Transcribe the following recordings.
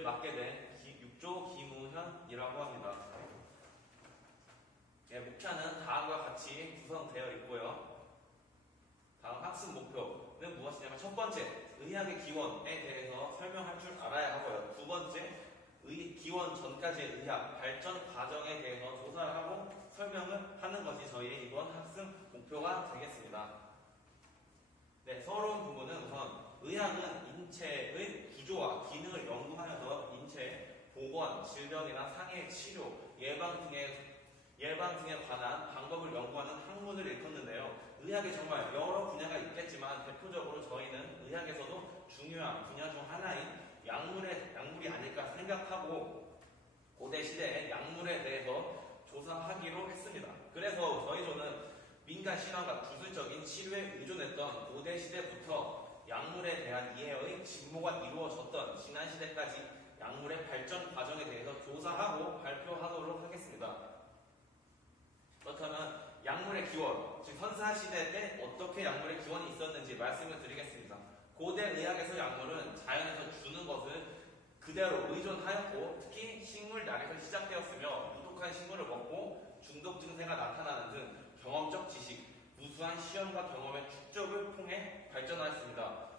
을 맡게 된 육조 김우현이라고 합니다. 네, 목차는 다음과 같이 구성되어 있고요. 다음 학습 목표는 무엇이냐면 첫 번째, 의학의 기원에 대해서 설명할 줄 알아야 하고요. 두 번째, 기원 전까지의 의학 발전 과정에 대해서 조사를 하고 설명을 하는 것이 저희의 이번 학습 목표가 되겠습니다. 네, 서러운 부분은 우선 의학은 인체의 구조와 기능을 연구하면서 인체의 보건, 질병이나 상해 치료, 예방 등에 관한 방법을 연구하는 학문을 일컫는데요. 의학에 정말 여러 분야가 있겠지만 대표적으로 저희는 의학에서도 중요한 분야 중 하나인 약물이 아닐까 생각하고 고대 시대의 약물에 대해서 조사하기로 했습니다. 그래서 저희조는 민간 실험과 구술적인 치료에 의존했던 고대 시대부터 약물에 대한 이해의 진보가 이루어졌던 지난 시대까지 약물의 발전 과정에 대해서 조사하고 발표하도록 하겠습니다. 그렇다면 약물의 기원, 즉 선사시대 때 어떻게 약물의 기원이 있었는지 말씀을 드리겠습니다. 고대 의학에서 약물은 자연에서 주는 것을 그대로 의존하였고 특히 식물 낙에서 시작되었으며 무독한 식물을 먹고 중독 증세가 나타나는 등 경험적 지식, 무수한 시험과 경험의 축적을 통해 발전하였습니다.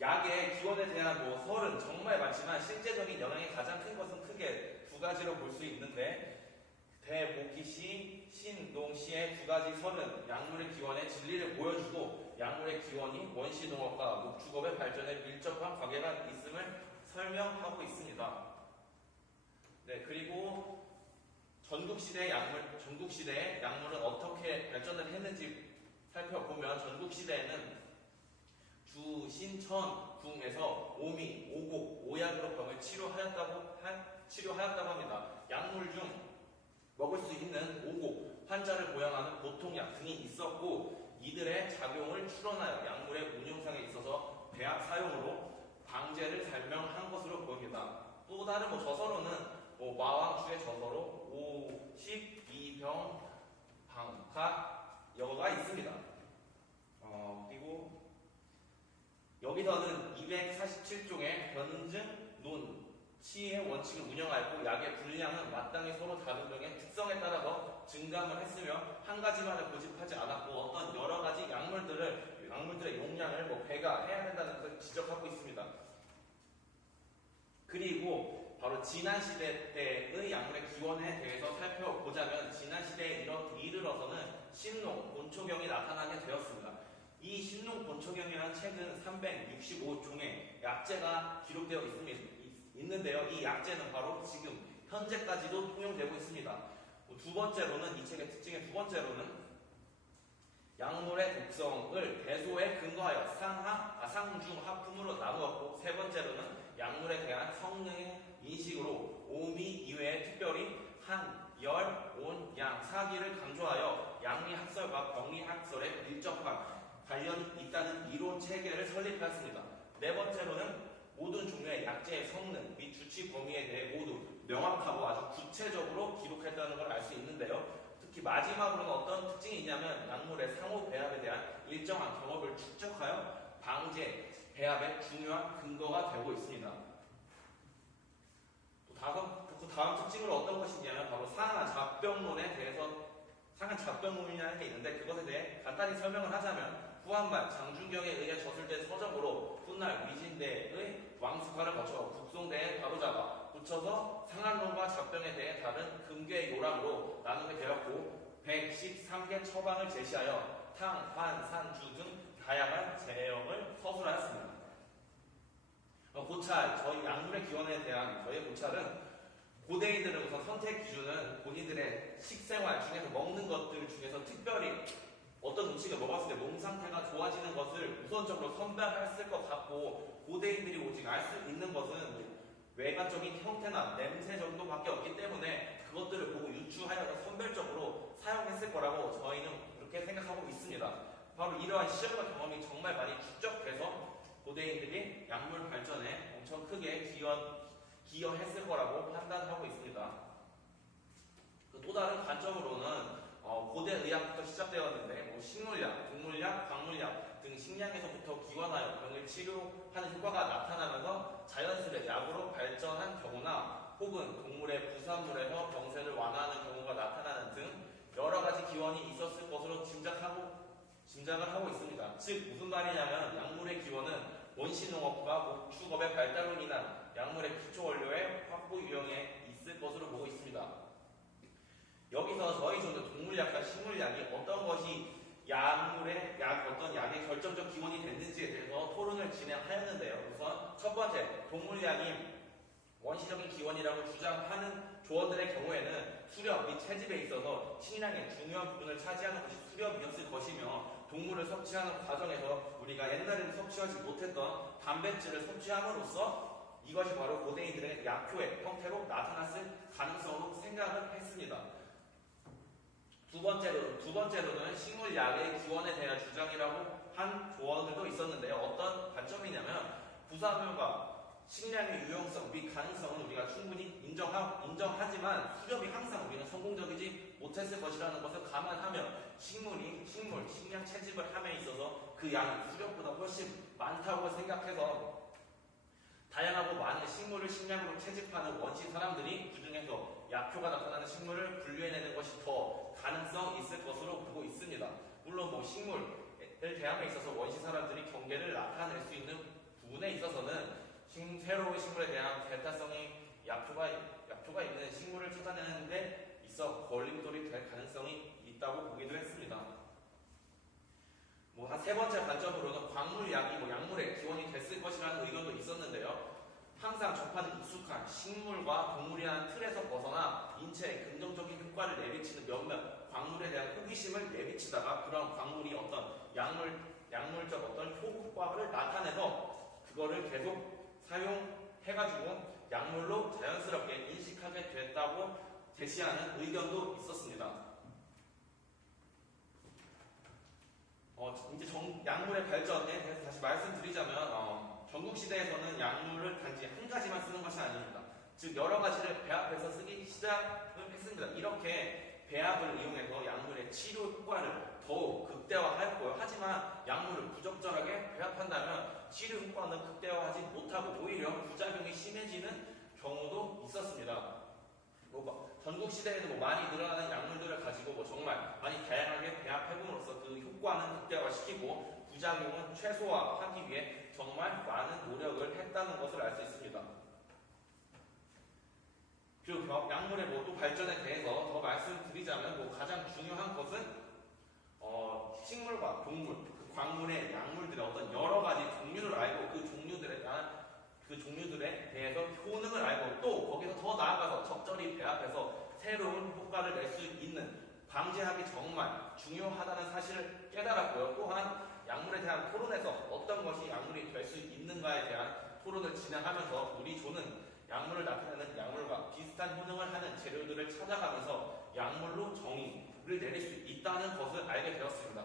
약의 기원에 대한 설은 정말 많지만 실제적인 영향이 가장 큰 것은 크게 두 가지로 볼 수 있는데 대복희시, 신농시의 두 가지 설은 약물의 기원의 진리를 보여주고 약물의 기원이 원시농업과 목축업의 발전에 밀접한 관계가 있음을 설명하고 있습니다. 네, 그리고 전국시대의 약물은 어떻게 발전을 했는지 살펴보면 전국시대에는 주, 신, 천, 궁에서 오미, 오곡, 오약으로 병을 치료하였다고 합니다. 약물 중 먹을 수 있는 오곡, 환자를 보양하는 보통약 등이 있었고 이들의 작용을 추론하여 약물의 운용상에 있어서 배합 사용으로 방제를 설명한 것으로 보입니다. 또 다른 저서로는 마왕주의 저서로 52병 방가 여가 있습니다. 그리고 여기서는 247종의 변증, 논, 치의 원칙을 운영하였고 약의 분량은 마땅히 서로 다른 병의 특성에 따라서 증감을 했으며 한 가지만을 고집하지 않았고 어떤 여러 가지 약물들의 용량을 배가해야 된다는 것을 지적하고 있습니다. 그리고 바로 지난 시대 때의 약물의 기원에 대해서 살펴보자면 지난 시대에 이르러서는 신농, 본초경이 나타나게 되었습니다. 이 신농 본초경이라는 책은 365종의 약재가 기록되어 있는데요. 이 약재는 바로 지금 현재까지도 통용되고 있습니다. 두 번째로는 이 책의 특징의 두 번째로는 약물의 독성을 배소에 근거하여 상중, 하품으로 나누었고 세 번째로는 약물에 대한 성능의 인식으로 오미 이외에 특별히 한, 열, 온, 양, 사기를 강조하여 약리학설과 병리학설에 밀접한 관련이 있다는 이론 체계를 설립하였습니다. 네 번째로는 모든 종류의 약재의 성능 및 주치 범위에 대해 모두 명확하고 아주 구체적으로 기록했다는 걸 알 수 있는데요. 특히 마지막으로는 어떤 특징이 있냐면 약물의 상호 배합에 대한 일정한 경험을 축적하여 방제, 배합의 중요한 근거가 되고 있습니다. 또 다음 특징으로 어떤 것이냐면 바로 상한 잡병론이라는 게 있는데 그것에 대해 간단히 설명을 하자면 후한말 장준경에 의해 저술된 서적으로 훗날 위진대의 왕수화를 거쳐 북송대에 바로잡아 붙여서 상한론과 잡병에 대해 다른 금괴 요람으로 나누게 되었고 113개 처방을 제시하여 탕, 환, 산, 주 등 다양한 제형을 서술하였습니다. 고찰, 저희 약물의 기원에 대한 저희의 고찰은 고대인들은 우선 선택 기준은 본인들의 식생활 중에서 먹는 것들 중에서 특별히 어떤 음식을 먹었을 때 몸 상태가 좋아지는 것을 우선적으로 선별했을 것 같고 고대인들이 오직 알 수 있는 것은 외관적인 형태나 냄새 정도밖에 없기 때문에 그것들을 보고 유추하여서 선별적으로 사용했을 거라고 저희는 그렇게 생각하고 있습니다. 바로 이러한 시험과 경험이 정말 많이 축적돼서 고대인들이 약물 발전에 엄청 크게 기여했을 거라고 판단하고 있습니다. 또 다른 관점으로는 고대 의학부터 시작되었는데 식물약, 동물약, 광물약 등 식량에서부터 기원하여 병을 치료하는 효과가 나타나면서 자연 약으로 발전한 경우나 혹은 동물의 부산물에서 병세를 완화하는 경우가 나타나는 등 여러 가지 기원이 있었을 것으로 짐작을 하고 있습니다. 즉 무슨 말이냐면 약물의 기원은 원시농업과 목축업의 발달로 인한 약물의 기초 원료의 확보 유형에 있을 것으로 보고 있습니다. 여기서 저희 조는 동물약과 식물약이 어떤 것이 어떤 약의 결정적 기원이 됐는지에 대해서 토론을 진행하였는데요. 우선 첫 번째, 동물약이 원시적인 기원이라고 주장하는 조원들의 경우에는 수렵 및 채집에 있어서 식량의 중요한 부분을 차지하는 것이 수렵이었을 것이며, 동물을 섭취하는 과정에서 우리가 옛날에는 섭취하지 못했던 단백질을 섭취함으로써 이것이 바로 고대인들의 약효의 형태로 나타났을 가능성으로 생각을 했습니다. 두 번째로는 식물약의 기원에 대한 주장이라고 한 조언들도 있었는데요. 어떤 관점이냐면 부사물과 식량의 유용성 및 가능성은 우리가 충분히 인정하지만 수렵이 항상 우리는 성공적이지 못했을 것이라는 것을 감안하며 식량 채집을 함에 있어서 그 양이 수렵보다 훨씬 많다고 생각해서 다양하고 많은 식물을 식량으로 채집하는 원시 사람들이 그 중에서 약효가 나타나는 식물을 분류해내는 것이 더 가능성이 있을 것으로 보고 있습니다. 물론 식물을 대함에 있어서 원시 사람들이 경계를 나타낼 수 있는 부분에 있어서는 새로운 식물에 대한 대타성이 약효가 있는 식물을 찾아내는 데 있어 걸림돌이 될 가능성이 있다고 보기도 했습니다. 한 세 번째 관점으로는 광물약이 약물의 기원이 됐을 것이라는 의견도 있었는데요. 항상 접하는 익숙한 식물과 동물이라는 틀에서 벗어나 인체에 긍정적인 효과를 내비치는 몇몇 광물에 대한 호기심을 내비치다가 그런 광물이 어떤 약물적 어떤 효과를 나타내서 그거를 계속 사용해가지고 약물로 자연스럽게 인식하게 됐다고 제시하는 의견도 있었습니다. 이제 약물의 발전에 대해서 다시 말씀드리자면 전국시대에서는 약물을 단지 한 가지만 쓰는 것이 아닙니다. 즉 여러 가지를 배합해서 쓰기 시작을 했습니다. 이렇게 배합을 이용해서 약물의 치료 효과를 더욱 극대화하였고요. 하지만 약물을 부적절하게 배합한다면 치료 효과는 극대화하지 못하고 오히려 부작용이 심해지는 경우도 있었습니다. 전국시대에는 많이 늘어나는 약물들을 가지고 정말 많이 다양하게 배합해봄으로써 그 효과는 극대화시키고 부작용은 최소화하기 위해 정말 많은 노력을 했다는 것을 알 수 있습니다. 그리고 약물의 또 발전에 대해서 더 말씀드리자면 가장 중요한 것은 식물과 동물, 그 광물의 약물들의 어떤 여러 가지 종류를 알고 그 종류들에 대해서 효능을 알고 또 거기서 더 나아가서 적절히 배합해서 새로운 효과를 낼 수 있는 방지하기 정말 중요하다는 사실을 깨달았고요. 또한 약물에 대한 토론에서 어떤 것이 약물이 될 수 있는가에 대한 토론을 진행하면서 우리 조는 약물을 나타내는 약물과 비슷한 효능을 하는 재료들을 찾아가면서 약물로 정의를 내릴 수 있다는 것을 알게 되었습니다.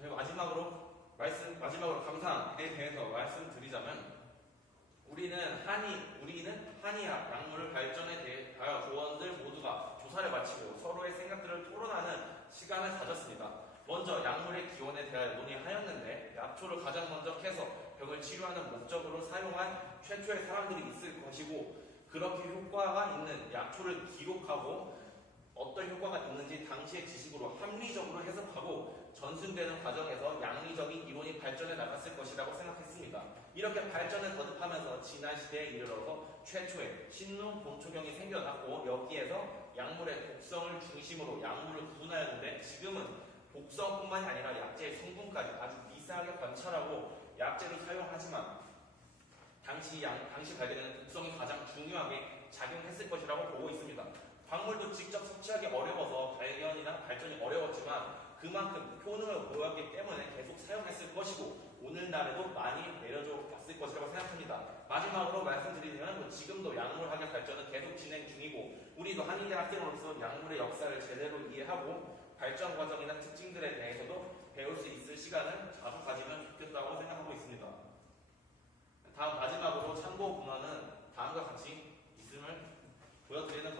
마지막으로 감상에 대해서 말씀드리자면 우리는 한의학 약물을 발전에 대하여 조원들 모두가 조사를 마치고 서로의 생각들을 토론하는 시간을 가졌습니다. 먼저 약물의 기원에 대하여 논의하였는데 약초를 가장 먼저 캐서 병을 치료하는 목적으로 사용한 최초의 사람들이 있을 것이고 그렇게 효과가 있는 약초를 기록하고 어떤 효과가 있는지 당시의 지식으로 합리적으로 해석하고 전승되는 과정에서 양리적인 이론이 발전해 나갔을 것이라고 생각했습니다. 이렇게 발전을 거듭하면서 지난 시대에 이르러서 최초의 신농 본초경이 생겨났고 여기에서 약물의 독성을 중심으로 약물을 구분하였는데 지금은 독성뿐만이 아니라 약재의 성분까지 아주 미세하게 관찰하고 약재를 사용하지만 당시 발견되는 독성이 가장 중요하게 작용했을 것이라고 보고 있습니다. 광물도 직접 섭취하기 어려워서 발견이나 발전이 어려웠지만 그만큼 효능을 보였기 때문에 계속 사용했을 것이고 오늘날에도 많이 내려져 왔을 것이라고 생각합니다. 마지막으로 말씀드리면 지금도 약물학의 발전은 계속 진행 중이고 우리도 한의대 학생으로서 약물의 역사를 제대로 이해하고 발전 과정이나 특징들에 대해서도 배울 수 있을 시간을 자주 가지면 좋겠다고 생각하고 있습니다. 다음 마지막으로 참고 문헌은 다음과 같이 있음을 보여드리는